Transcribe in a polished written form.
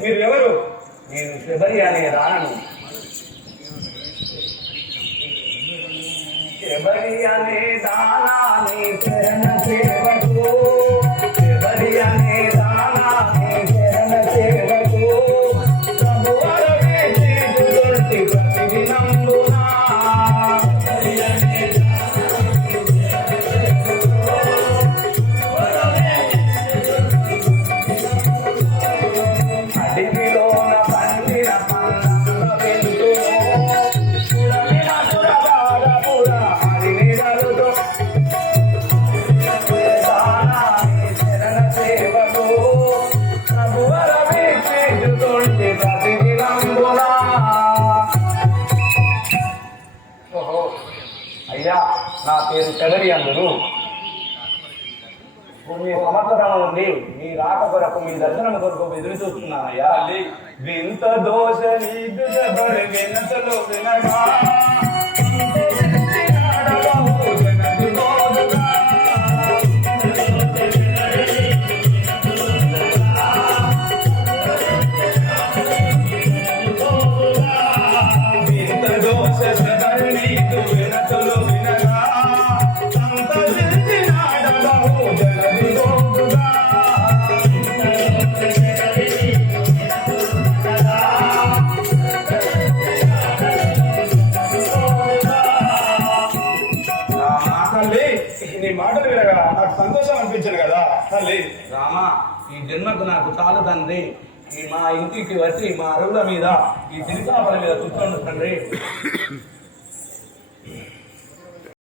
మీరు ఎవరు? నేను శబరి అనే రాణను. శబరి అనే దానాని శరణ సేవకు, శబరి అనే దానాని శరణ సేవకు, ప్రభువర వేచి దొరికి ప్రతిదినంబునా. అయ్యా, నా పేరు శబరి అందరు. కొన్ని సంవత్సరాల నుండి మీ రాక కొరకు, మీ దర్శనం కొరకు ఎదురు చూస్తున్నానయ్యా. వింత దోష నీదు శబరి వినతలు వినగా నీ మాటలు వినగా నాకు సంతోషం అనిపించను కదా తల్లి. రామా, ఈ జన్మకు నాకు చాలు తండ్రి. మా ఇంటికి వచ్చి మా అరువుల మీద, ఈ తిరికాపల మీద కూర్చోండి తండ్రి.